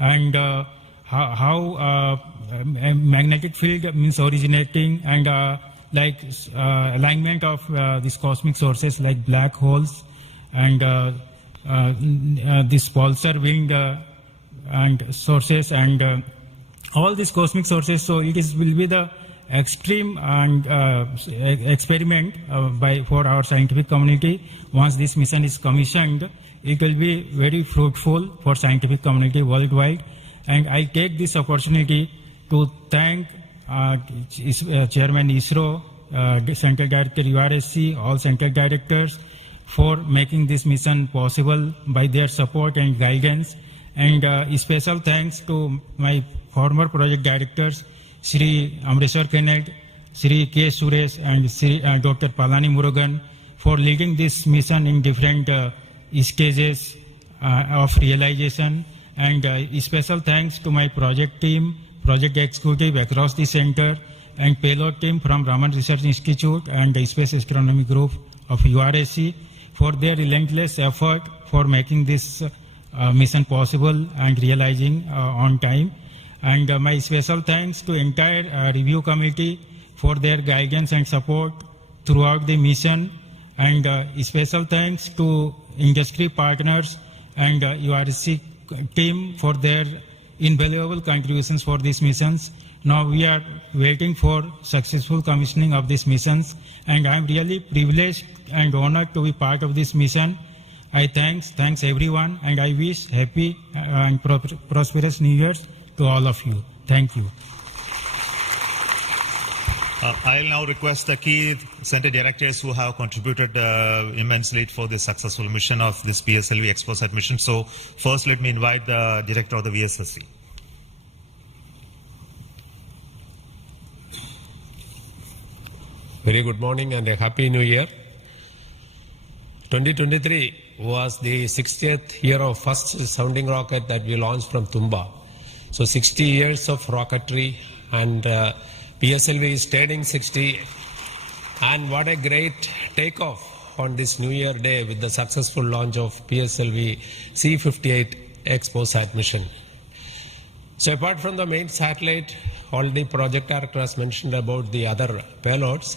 and how magnetic field means originating, and alignment of these cosmic sources like black holes, and this pulsar wind and sources, and all these cosmic sources. So it will be the extreme and experiment for our scientific community. Once this mission is commissioned, it will be very fruitful for scientific community worldwide. And I take this opportunity to thank Chairman ISRO, Central Director URSC, all Central Directors for making this mission possible by their support and guidance. And special thanks to my former project directors, Shri Amreshwar Kenneth, Shri K. Suresh, and Shri Dr. Palani Murugan for leading this mission in different stages of realization. And special thanks to my project team, project executive across the center, and payload team from Raman Research Institute and the Space Astronomy Group of URSC for their relentless effort for making this mission possible and realizing on time. And my special thanks to entire review committee for their guidance and support throughout the mission. And special thanks to industry partners and URSC team for their invaluable contributions for these missions. Now we are waiting for successful commissioning of these missions, and I am really privileged and honored to be part of this mission. I thanks everyone, and I wish happy and prosperous New Year's to all of you. Thank you. I'll now request the key center directors who have contributed immensely for the successful mission of this PSLV ExpoSat mission. So first let me invite the director of the VSSC. Very good morning and a happy new year. 2023 was the 60th year of first sounding rocket that we launched from Tumba. So 60 years of rocketry, and PSLV is turning 60, and what a great takeoff on this New Year day with the successful launch of PSLV C58 ExpoSat mission. So apart from the main satellite, already project director has mentioned about the other payloads.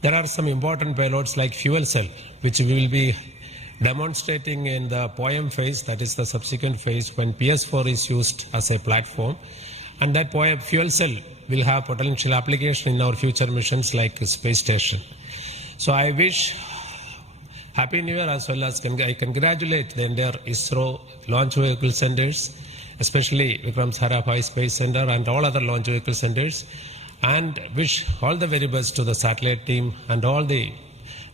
There are some important payloads like fuel cell, which we will be demonstrating in the POEM phase, that is the subsequent phase when PS4 is used as a platform. And that POEM fuel cell will have potential application in our future missions like space station. So I wish Happy New Year, as well as I congratulate the entire ISRO launch vehicle centers, especially Vikram Sarabhai Space Center and all other launch vehicle centers, and wish all the very best to the satellite team and all the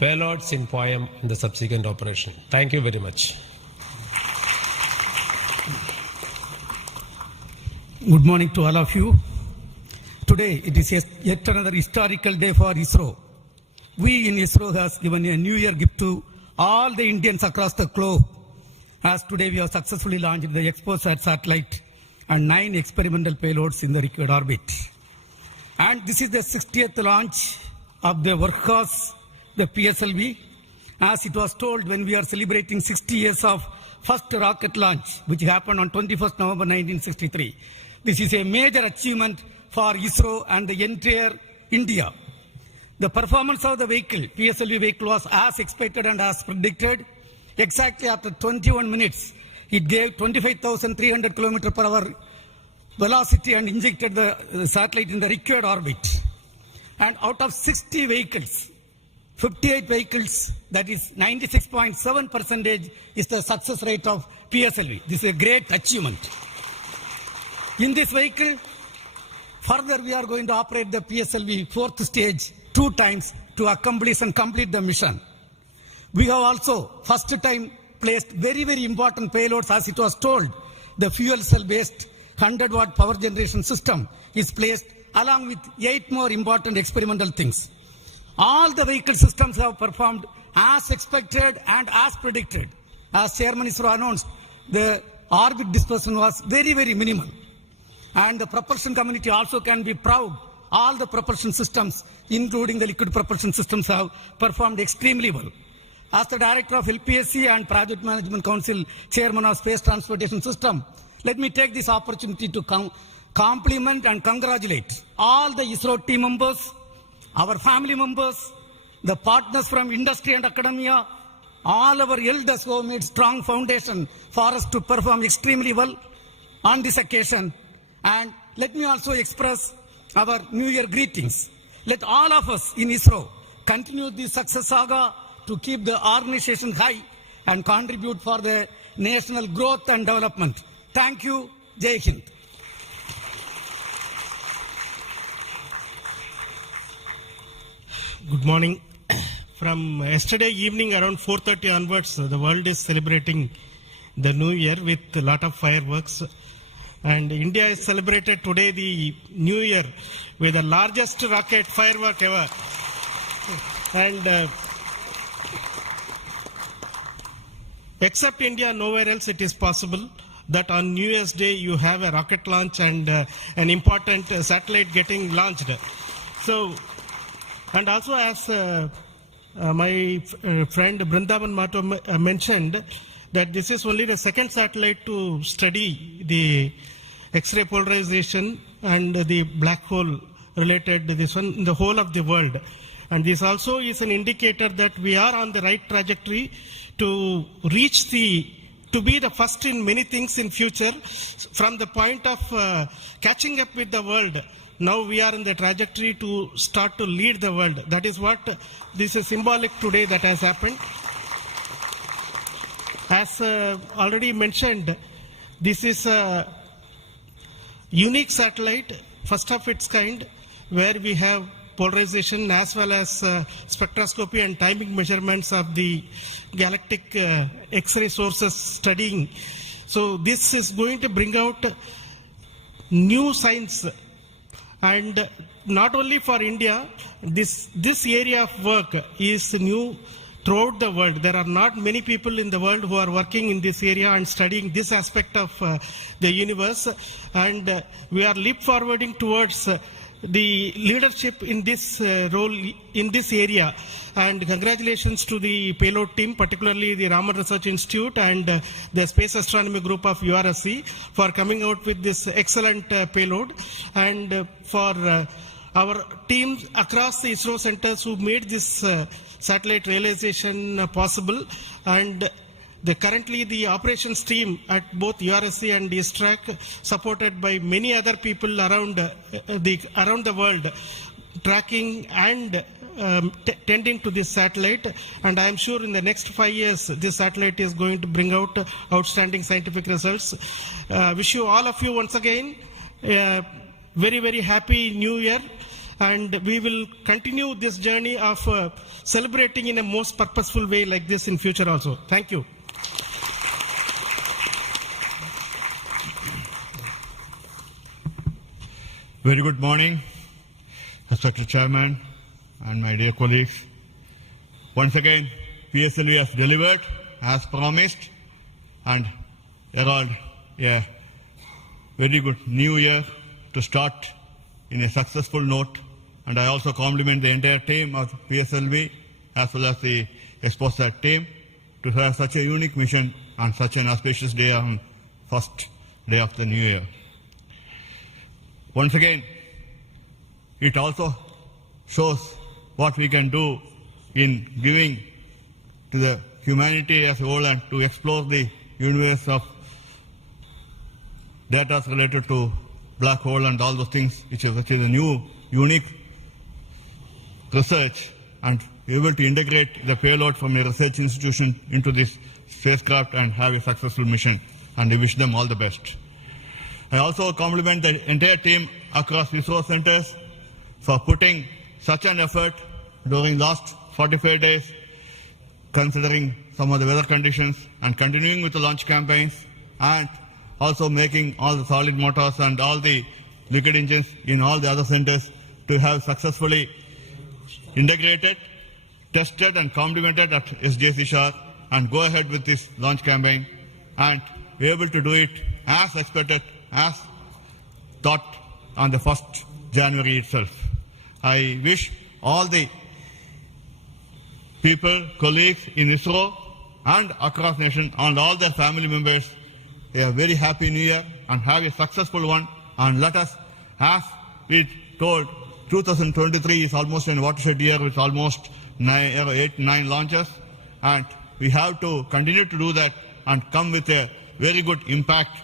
payloads in POEM in the subsequent operation. Thank you very much. Good morning to all of you. Today it is yet another historical day for ISRO. We in ISRO has given a New Year gift to all the Indians across the globe, as today we have successfully launched the ExpoSat satellite and 9 experimental payloads in the required orbit. And this is the 60th launch of the workhorse, the PSLV. As it was told when we are celebrating 60 years of first rocket launch, which happened on 21st November 1963. This is a major achievement for ISRO and the entire India. The performance of the vehicle, PSLV vehicle, was as expected and as predicted. Exactly after 21 minutes, it gave 25,300 km per hour velocity and injected the satellite in the required orbit. And out of 60 vehicles, 58 vehicles, that is 96.7% is the success rate of PSLV. This is a great achievement. In this vehicle, further we are going to operate the PSLV 4th stage 2 times to accomplish and complete the mission. We have also first time placed very, very important payloads, as it was told. The fuel cell based 100-watt power generation system is placed along with 8 more important experimental things. All the vehicle systems have performed as expected and as predicted. As Chairman ISRO announced, the orbit dispersion was very, very minimal. And the propulsion community also can be proud. All the propulsion systems, including the liquid propulsion systems, have performed extremely well. As the Director of LPSC and Project Management Council Chairman of Space Transportation System, Let me take this opportunity to compliment and congratulate all the ISRO team members, our family members, the partners from industry and academia, all our elders who have made strong foundation for us to perform extremely well on this occasion. And let me also express our New Year greetings. Let all of us in ISRO continue this success saga to keep the organization high and contribute for the national growth and development. Thank you. Jai Hind. Good morning. From yesterday evening around 4:30 onwards, the world is celebrating the New Year with a lot of fireworks. And India is celebrated today the New Year with the largest rocket firework ever. And except India, nowhere else it is possible that on New Year's Day you have a rocket launch and an important satellite getting launched. So, and also as my friend Brindavan Mato mentioned, that this is only the second satellite to study the X-ray polarization and the black hole related to this one in the whole of the world. And this also is an indicator that we are on the right trajectory to reach to be the first in many things in future from the point of catching up with the world. Now we are in the trajectory to start to lead the world. That is what this is symbolic today that has happened. As already mentioned, this is a unique satellite, first of its kind, where we have polarization as well as spectroscopy and timing measurements of the galactic X-ray sources studying. So this is going to bring out new science, and not only for India, this area of work is new throughout the world. There are not many people in the world who are working in this area and studying this aspect of the universe, and we are leap forwarding towards the leadership in this role in this area. And congratulations to the payload team, particularly the Raman Research Institute and the Space Astronomy Group of URSC for coming out with this excellent payload, and for our teams across the ISRO centers who made this satellite realization possible. And currently the operations team at both URSC and ISTRAC, supported by many other people around the world, tracking and tending to this satellite. And I am sure in the next 5 years this satellite is going to bring out outstanding scientific results. Wish you all of you once again very, very happy New Year, and we will continue this journey of celebrating in a most purposeful way like this in future also. Thank you. Very good morning, Respected Chairman and my dear colleagues. Once again, PSLV has delivered as promised and herald a very good new year to start in a successful note. And I also compliment the entire team of PSLV as well as the Exposat team to have such a unique mission on such an auspicious day on first day of the new year. Once again, it also shows what we can do in giving to the humanity as a whole and to explore the universe of data related to black hole and all those things, which is a new, unique research, and able to integrate the payload from a research institution into this spacecraft and have a successful mission. And I wish them all the best. I also compliment the entire team across ISRO centers for putting such an effort during last 45 days, considering some of the weather conditions, and continuing with the launch campaigns, and also making all the solid motors and all the liquid engines in all the other centers to have successfully integrated, tested and complemented at SJC Shah, and go ahead with this launch campaign and be able to do it as expected, as thought on the 1st January itself. I wish all the people, colleagues in ISRO and across nation and all their family members a very happy new year and have a successful one. And let us, as we told, 2023 is almost a watershed year with almost 8-9 launches. And we have to continue to do that and come with a very good impact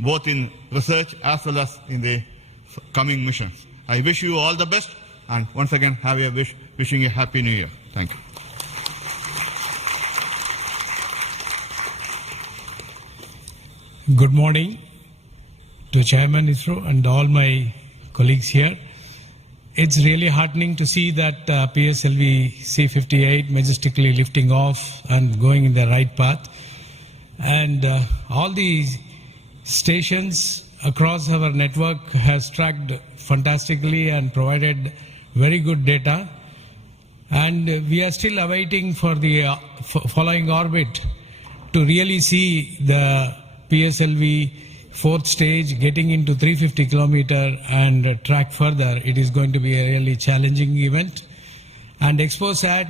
both in research as well as in the coming missions. I wish you all the best, and once again wishing a happy new year. Thank you. Good morning to Chairman ISRO and all my colleagues here. It's really heartening to see that PSLV C-58 majestically lifting off and going in the right path. And all these stations across our network has tracked fantastically and provided very good data. And we are still awaiting for the following orbit to really see the PSLV fourth stage getting into 350 kilometer and track further. It is going to be a really challenging event. And XPOSat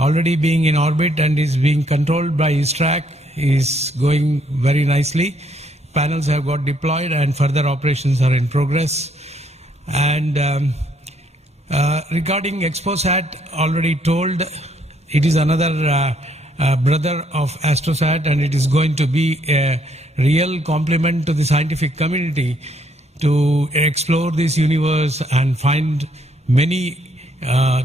already being in orbit and is being controlled by ISTRAC is going very nicely. Panels have got deployed and further operations are in progress. And regarding XPOSat, already told, it is another brother of Astrosat, and it is going to be a real compliment to the scientific community to explore this universe and find many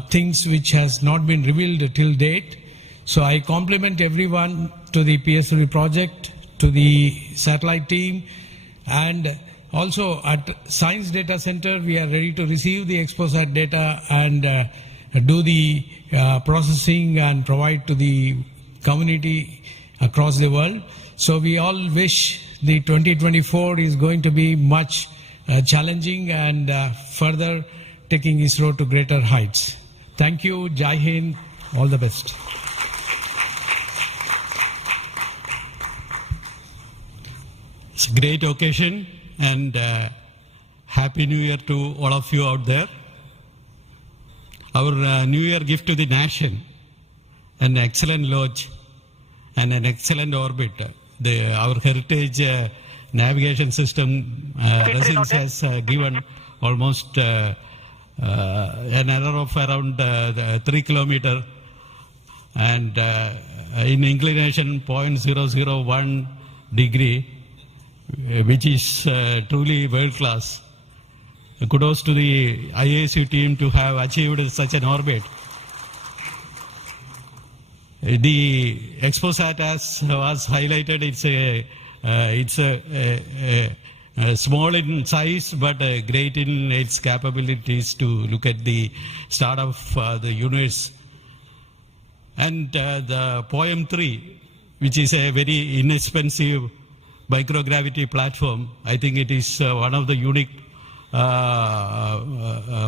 things which has not been revealed till date. So I compliment everyone to the PSLV project, to the satellite team, and also at Science Data Center we are ready to receive the XPOSat data and do the processing and provide to the community across the world. So we all wish the 2024 is going to be much challenging and further taking ISRO to greater heights. Thank you. Jai Hind. All the best. It's a great occasion, and Happy New Year to all of you out there. Our New Year gift to the nation, an excellent launch and an excellent orbit. Our heritage navigation system Resins has given almost an error of around 3 kilometers and in inclination 0.001 degree, which is truly world class. Kudos to the IASU team to have achieved such an orbit. The XPOSat, as was highlighted, it's a small in size but great in its capabilities to look at the start of the universe. And the Poem 3, which is a very inexpensive microgravity platform, I think it is one of the unique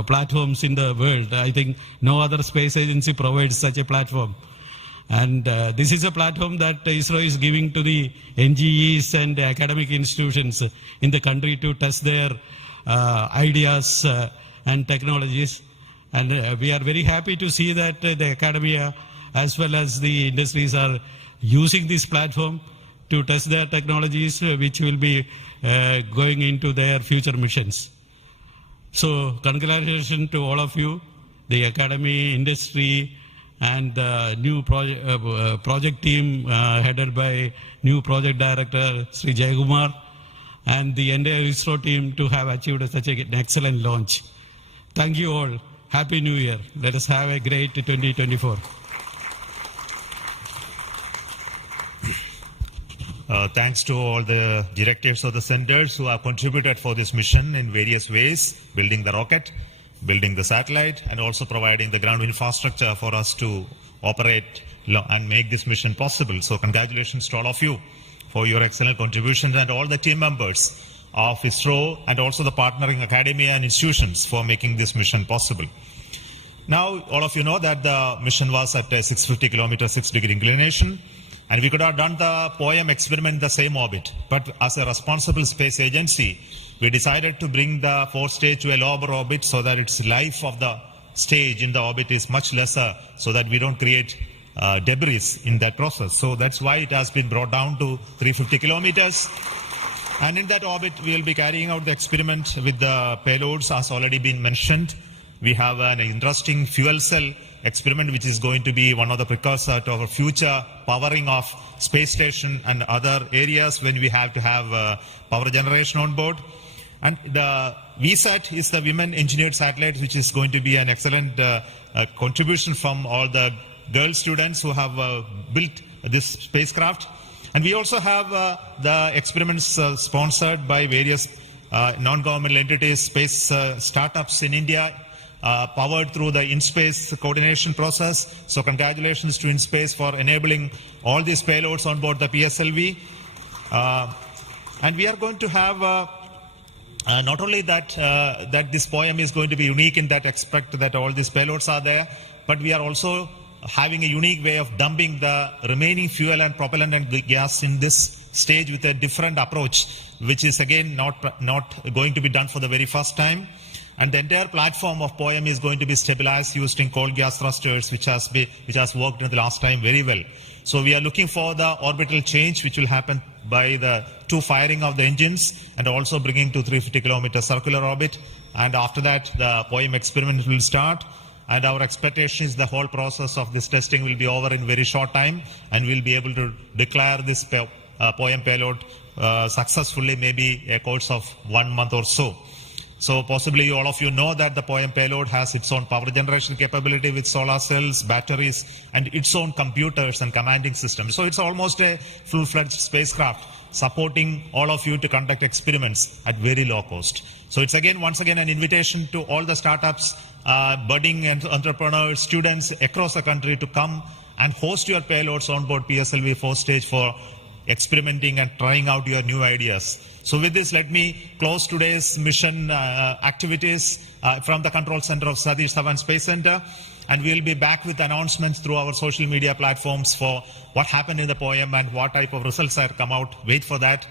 platforms in the world. I think no other space agency provides such a platform. And this is a platform that ISRO is giving to the NGEs and academic institutions in the country to test their ideas and technologies. And we are very happy to see that the academia as well as the industries are using this platform to test their technologies, which will be going into their future missions. So congratulations to all of you, the academy, industry, and new project team headed by new project director Sri Jayakumar, and the entire ISRO team to have achieved such an excellent launch. Thank you all. Happy New Year. Let us have a great 2024. Thanks to all the directives of the centers who have contributed for this mission in various ways, building the rocket, building the satellite, and also providing the ground infrastructure for us to operate and make this mission possible. So congratulations to all of you for your excellent contributions, and all the team members of ISRO and also the partnering academia and institutions for making this mission possible. Now, all of you know that the mission was at a 650 kilometer, 6 degree inclination, and we could have done the Poem experiment in the same orbit. But as a responsible space agency, we decided to bring the fourth stage to a lower orbit so that its life of the stage in the orbit is much lesser, so that we don't create debris in that process. So that's why it has been brought down to 350 kilometers. And in that orbit, we will be carrying out the experiment with the payloads as already been mentioned. We have an interesting fuel cell experiment which is going to be one of the precursor to our future powering of space station and other areas when we have to have power generation on board. And the VSAT is the Women Engineered Satellite, which is going to be an excellent contribution from all the girl students who have built this spacecraft. And we also have the experiments sponsored by various non-governmental entities, space startups in India, powered through the InSpace coordination process. So congratulations to InSpace for enabling all these payloads on board the PSLV. And we are going to have not only that, that this poem is going to be unique in that aspect that all these payloads are there, but we are also having a unique way of dumping the remaining fuel and propellant and gas in this stage with a different approach, which is again not going to be done for the very first time. And the entire platform of POEM is going to be stabilized using cold gas thrusters, which has worked in the last time very well. So we are looking for the orbital change, which will happen by the two firing of the engines and also bringing to 350 kilometer circular orbit. And after that, the POEM experiment will start. And our expectation is the whole process of this testing will be over in very short time, and we'll be able to declare this POEM payload successfully, maybe a course of 1 month or so. So possibly all of you know that the POEM payload has its own power generation capability with solar cells, batteries, and its own computers and commanding systems. So it's almost a full-fledged spacecraft supporting all of you to conduct experiments at very low cost. So it's once again an invitation to all the startups, budding entrepreneurs, students across the country to come and host your payloads on board PSLV 4 stage for experimenting and trying out your new ideas. So with this, let me close today's mission activities from the control center of Satish Dhawan Space Center. And we'll be back with announcements through our social media platforms for what happened in the POEM and what type of results have come out. Wait for that.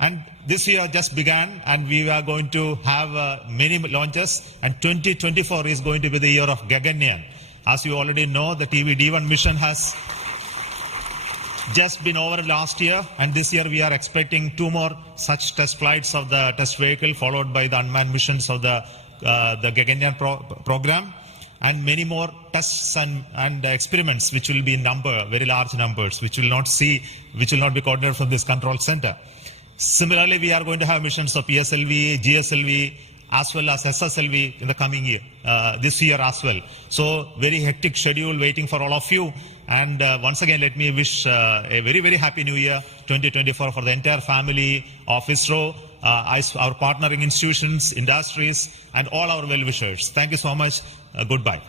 And this year just began, and we are going to have many launches. And 2024 is going to be the year of Gaganyaan. As you already know, the TVD1 mission has just been over last year, and this year we are expecting 2 more such test flights of the test vehicle, followed by the unmanned missions of the Gaganyaan program, and many more tests and experiments, which will be in very large numbers, which will not be coordinated from this control center. Similarly, we are going to have missions of PSLV, GSLV, as well as SSLV in the coming year, this year as well. So very hectic schedule waiting for all of you. And once again, let me wish a very, very happy new year 2024 for the entire family of ISRO, our partnering institutions, industries, and all our well-wishers. Thank you so much. Goodbye.